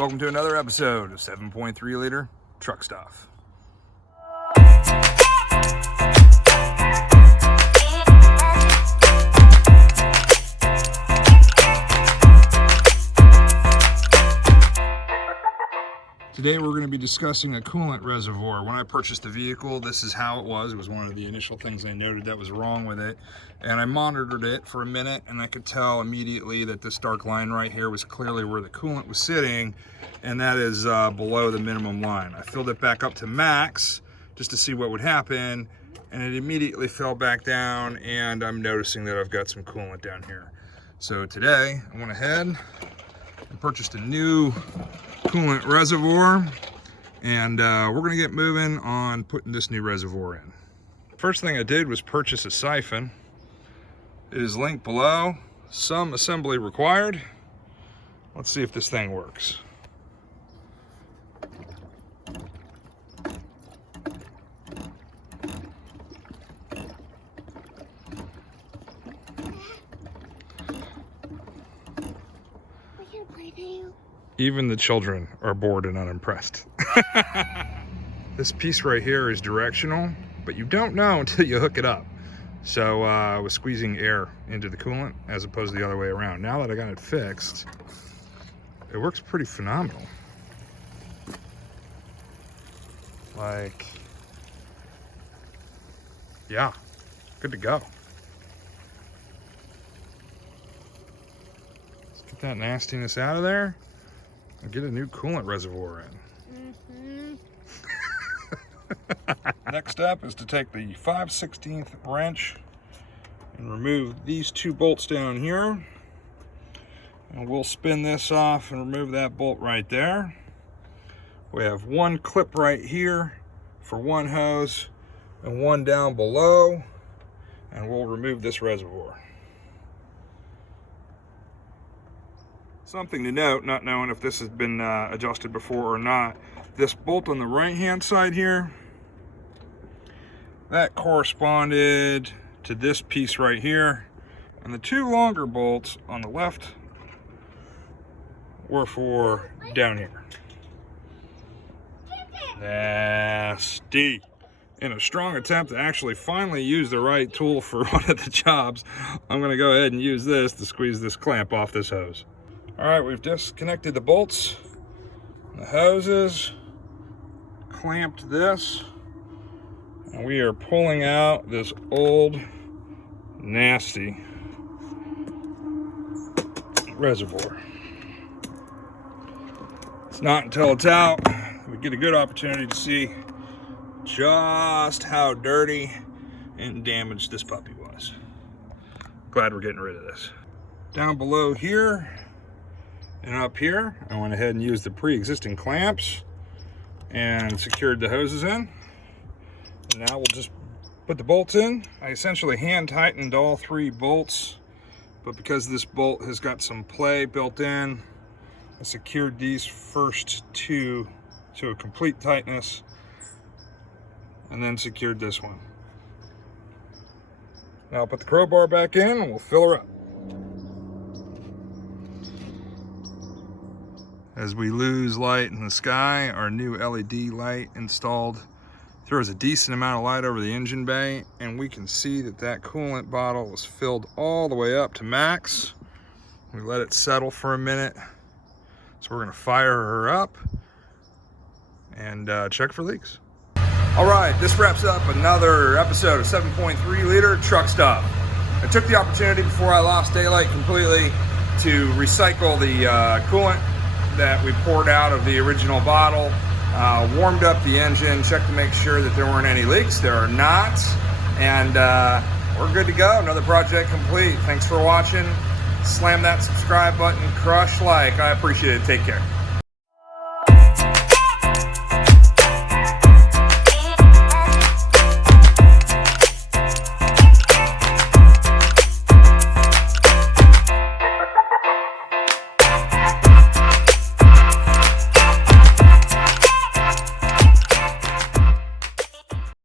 Welcome to another episode of 7.3 liter truck stuff. Today we're going to be discussing a coolant reservoir. When I purchased the vehicle, this is how it was. It was one of the initial things I noted that was wrong with it. And I monitored it for a minute and I could tell immediately that this dark line right here was clearly where the coolant was sitting, and that is below the minimum line. I filled it back up to max just to see what would happen, and it immediately fell back down, and I'm noticing that I've got some coolant down here. So today I went ahead and purchased a new coolant reservoir, and we're gonna get moving on putting this new reservoir in. First thing I did was purchase a siphon. It is linked below. Some assembly required. Let's see if this thing works. Even the children are bored and unimpressed. This piece right here is directional, but you don't know until you hook it up. So I was squeezing air into the coolant as opposed to the other way around. Now that I got it fixed, it works pretty phenomenal. Like, yeah, good to go. Let's get that nastiness out of there and get a new coolant reservoir in. Next step is to take the 5/16 wrench and remove these two bolts down here. And we'll spin this off and remove that bolt right there. We have one clip right here for one hose and one down below, and we'll remove this reservoir. Something to note, not knowing if this has been adjusted before or not, this bolt on the right hand side here, that corresponded to this piece right here, and the two longer bolts on the left were for down here. Nasty. In a strong attempt to actually finally use the right tool for one of the jobs, I'm going to go ahead and use this to squeeze this clamp off this hose. All right, we've disconnected the bolts, the hoses, clamped this, and we are pulling out this old, nasty reservoir. It's not until it's out we get a good opportunity to see just how dirty and damaged this puppy was. Glad we're getting rid of this. Down below here and up here, I went ahead and used the pre-existing clamps and secured the hoses in. And now we'll just put the bolts in. I essentially hand tightened all three bolts, but because this bolt has got some play built in, I secured these first two to a complete tightness and then secured this one. Now I'll put the crowbar back in and we'll fill her up. As we lose light in the sky, our new LED light installed throws a decent amount of light over the engine bay, and we can see that that coolant bottle was filled all the way up to max. We let it settle for a minute. So we're gonna fire her up and check for leaks. All right, this wraps up another episode of 7.3 liter truck stuff. I took the opportunity before I lost daylight completely to recycle the coolant that we poured out of the original bottle. Warmed up the engine, checked to make sure that there weren't any leaks. There are not, and we're good to go. Another project complete. Thanks for watching. Slam that subscribe button, crush like. I appreciate it. Take care.